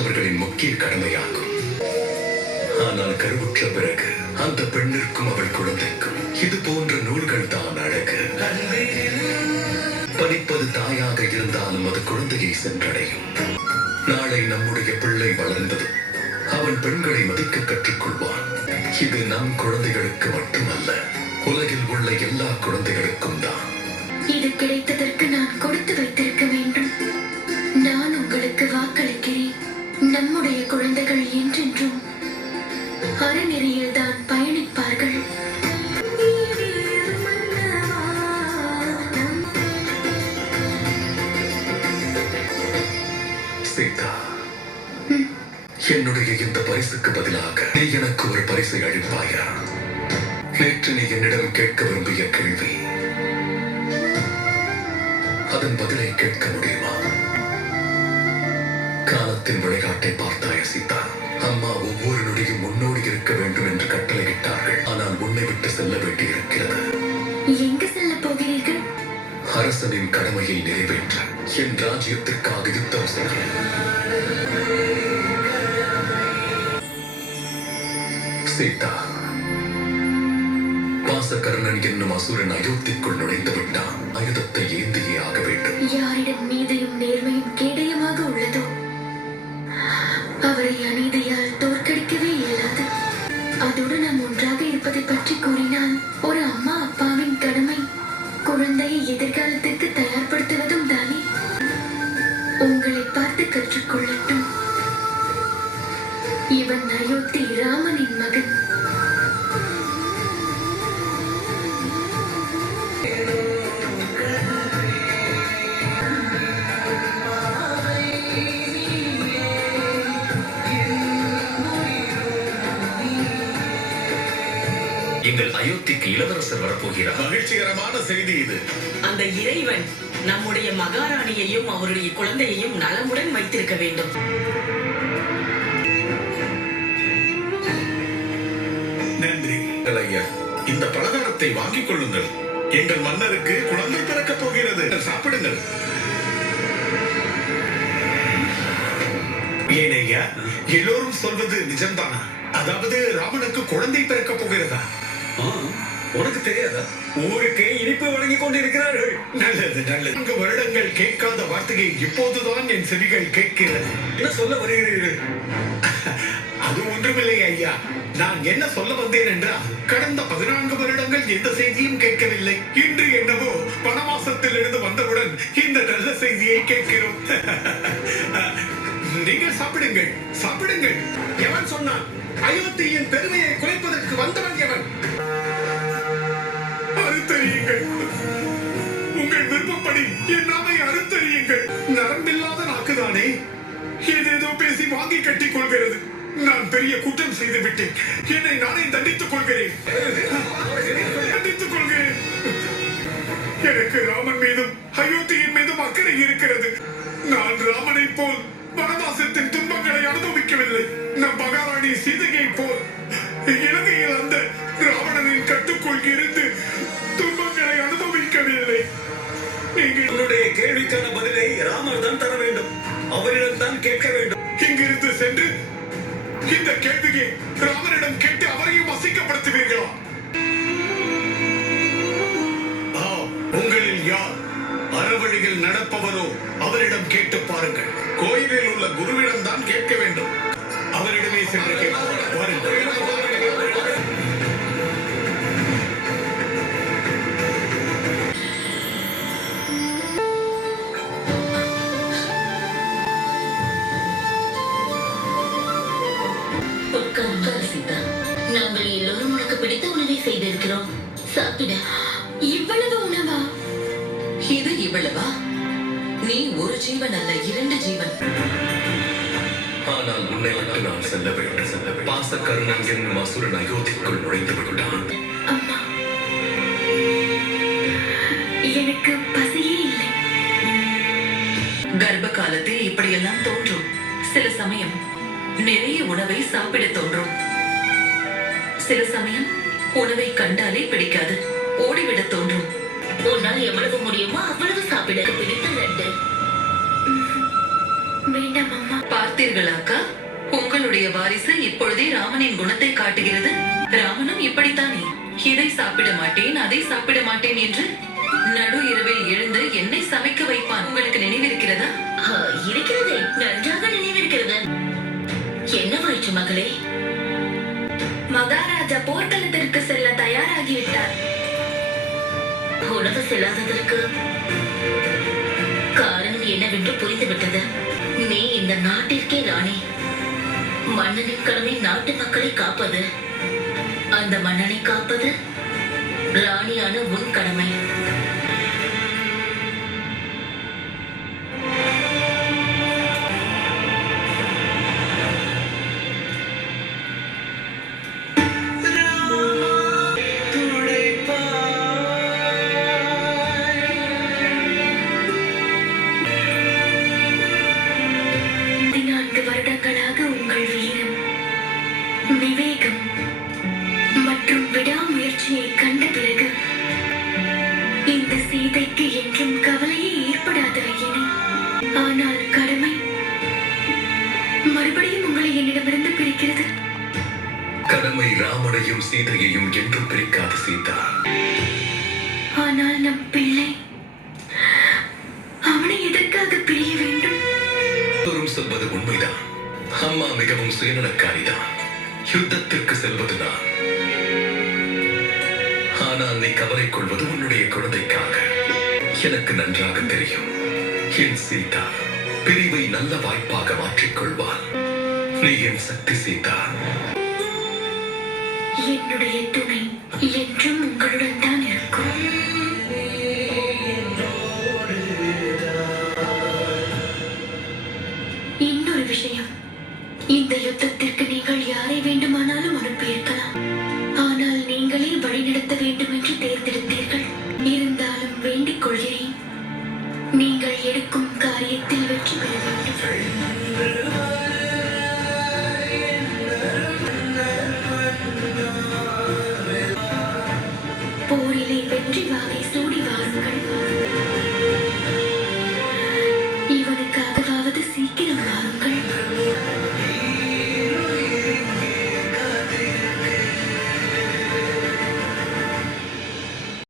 பெற்றவர்களின் முக்கிய கடமையாகும். ஆனால் கருவுற்ற பிறகு அந்த பெண்ணிற்கும் அவள் குழந்தைக்கும் இது போன்ற நூல்கள் தான் அழகு. படிப்பது தாயாக இருந்தாலும் அது குழந்தையை சென்றடையும். நாளை நம்முடைய பிள்ளை வளர்ந்ததும் அவன் பெண்களை மதிக்க கற்றுக்கொள்வான். இது நம் குழந்தைகளுக்கு மட்டுமல்ல, உலகில் உள்ள எல்லா குழந்தைகளுக்கும் தான். இது கிடைத்ததற்கு நான் கொடுத்து வைத்திருக்க வேண்டும். நான் உங்களுக்கு வாக்களிக்கிறேன். நம்முடைய குழந்தைகள் என்றென்றும் அறநெறியில் தான் பயணிப்பார்கள். சீதா, என்னுடைய இந்த பரிசுக்கு பதிலாக நீ எனக்கு ஒரு பரிசை அளிப்பாயா? நேற்று நீ என்னிடம் கேட்க விரும்பிய கேள்வி, அதன் பதிலை கேட்க முடியுமா? காலத்தின் விளையாட்டை பார்த்தாய சீதா. அம்மா ஒவ்வொரு நொடியும் முன்னோடி இருக்க வேண்டும் என்று கட்டளையிட்டார்கள். ஆனால் உன்னை விட்டு செல்ல வேண்டியிருக்கிறது. எங்கு செல்ல போகிறீர்கள்? அரசனின் கடமையை நிறைவேற்ற என் ராஜ்யத்திற்காக யுத்தம் செய்கிறேன். சீதா, பாசகர்ணன் என்னும் அசுரன் அயோத்திக்குள் நுழைந்து விட்டான். ஆயுதத்தை ஏந்தியே ஆக வேண்டும். யாரிடம் நீதியும் நேர்மையும் கேடயமாக உள்ளதோ அவரை அநீதியால் தோற்கடிக்கவே இயலாது. அதோடு நாம் ஒன்றாக இருப்பதை பற்றி கூறினால், ஒரு அம்மா அப்பாவின் கடமை குழந்தையை எதிர்காலத்திற்கு தயார்படுத்துவதும் தானே. உங்களை பார்த்து கற்றுக்கொள்ளட்டும். இவன் அயோத்தி ராமனின் மகன். எங்கள் அயோத்திக்கு இளவரசர் வரப்போகிறார். மகிழ்ச்சிகரமான செய்தி இது. அந்த இறைவன் நம்முடைய மகாராணியையும் அவருடைய குழந்தையையும் நலமுடன் வைத்திருக்க வேண்டும். நன்றி ஐயா. இந்த பலகாரத்தை வாங்கிக் கொள்ளுங்கள். எங்கள் மன்னருக்கு குழந்தை பிறக்கப் போகிறது. சாப்பிடுங்கள். ஏனையா, எல்லோரும் சொல்வது நிஜம்தானா? அதாவது ராமனுக்கு குழந்தை பிறக்கப் போகிறதா? உனக்கு தெரியாதா? ஊருக்கே இனிப்பு வழங்கி கொண்டிருக்கிறார்கள். நல்லது நல்லது. 4 வருடங்கள் கேட்காத வார்த்தையை இப்போதுதான் என் செவிகள் கேட்கிறது. என்ன சொல்ல வருகிறீர்கள்? அது ஒன்றுமில்லை ஐயா. நான் என்ன சொல்ல வந்தேன் என்றால், கடந்த 14 வருடங்கள் எந்த செய்தியும் கேட்கவில்லை. இன்று என்னவோ வனவாசத்தில் இருந்து வந்தவுடன் இந்த நல்ல செய்தியை கேட்கிறோம். நீங்கள் சாப்பிடுங்கள், சாப்பிடுங்கள். எவன் சொன்னான்? அயோத்தியின் பெருமையை குறைப்பதற்கு வந்தவன் எவன்? அறுத்தறியுங்கள். உங்கள் விருப்பப்படி என் நாவை அறுத்தறியுங்கள். நரம்பில்லாத நாக்குதானே ஏதேதோ பேசி வாங்கி கட்டிக் கொள்கிறது. நான் பெரிய குற்றம் செய்து விட்டேன். என்னை நானே தண்டித்துக் கொள்கிறேன். தண்டித்துக் கொள்கிறேன். எனக்கு ராமன் மீதும் அயோத்தியின் மீதும் அக்கறை இருக்கிறது. நான் ராமனை போல் வனவாசத்தின் துன்பங்களை அனுபவிக்கவில்லை. நம் மகாராணி சீதையை போல் இலங்கையில் அந்த ராவணனின் கட்டுக்குள் இருந்து துன்பங்களை அனுபவிக்கவில்லை. உன்னுடைய கேள்விக்கான பதிலை ராமர் தான் தர வேண்டும். அவரிடம் தான் கேட்க வேண்டும். இங்கிருந்து சென்று இந்த கேள்வியை ராமனிடம் கேட்டு அவரையும் வசிக்கப்படுத்துவீர்களா? உங்களில் யார் அறவழியில் நடப்பவரோ அவரிடம் கேட்டு பாருங்கள். கோயிலில் உள்ள குருவிடம் தான் கேட்க வேண்டும். அவரிடமே சென்று கேட்பார்கள். நாங்கள் எல்லோரும் உனக்கு பிடித்த உணவை செய்திருக்கிறோம். சாப்பிட. இவ்வளவு உணவா? இது இவ்வளவா? நீ ஒரு ஜீவன் அல்ல, 2 ஜீவன். ஆனால் உன்னை விட்டு நான் செல்ல வேண்டும். பாசகர்ணன் என்னும் அசுரன் அயோத்திக்குள் நுழைந்து விட்டான். அம்மா, எனக்கு பசியே இல்லை. கர்ப்ப காலத்தில் இப்படியெல்லாம் தோன்றும். சில சமயம் நிறைய உணவை சாப்பிட தோன்றும். சில சமயம் உணவை கண்டாலே பிடிக்காது, ஓடிவிட தோன்றும். உன்னால் எவ்வளவு முடியுமோ அவ்வளவு சாப்பிட. பிடித்த லட்டு. வேண்டாம் அம்மா. பார்த்தீர்களா அக்கா, உங்களுடைய வாரிசு இப்பொழுதே ராமனின் குணத்தை காட்டுகிறது. ராமனும் இப்படித்தானே, இதை சாப்பிட மாட்டேன் அதை சாப்பிட மாட்டேன் என்று நடு இரவில் எழுந்து என்னை சமைக்க வைப்பான். உங்களுக்கு நினைவிருக்கிறதா? இருக்கிறது, நன்றாக நினைவிருக்கிறது. என்னவாயிற்று மகளே? மகாராஜா போர்க்களத்திற்கு செல்ல தயாராகிவிட்டார். உணவு செல்லாததற்கு காரணம் என்னவென்று புரிந்துவிட்டது. நீ இந்த நாட்டிற்கே ராணி. மன்னனின் கடமை நாட்டு மக்களை காப்பது. அந்த மன்னனை காப்பது ராணியான உன் கடமை. வருடங்களாக உங்கள் வீரம், விவேகம் மற்றும் விடாமுயற்சியை கண்ட பிறகு இந்த சீதைக்கு என்றும் கவலையே ஏற்படாது ஐயனே. ஆனால் கடமை மறுபடியும் உங்களை என்னிடமிருந்து பிரிக்கிறது. கடமை ராமனையும் சீதையையும் என்றும் பிரிக்காது சீதா. ஆனால் நம் பிள்ளை, அவனை எதற்காக பிரிய வேண்டும்? சொல்வது உண்மைதான். அம்மா மிகவும் சுயநலக்காரிதான். யுத்தத்திற்கு செல்வது நான். ஆனால் நீ கவலை கொள்வது உன்னுடைய குழந்தைக்காக. எனக்கு நன்றாக தெரியும், என் சீதா பிரிவை நல்ல வாய்ப்பாக மாற்றிக்கொள்வாள். நீ என் சக்தி சீதா. என்னுடைய துணை என்றும் உங்களுடன் தான் இருக்கும். இன்னொரு விஷயம், இந்த யுத்தத்திற்கு நீங்கள் யாரை வேண்டுமானாலும்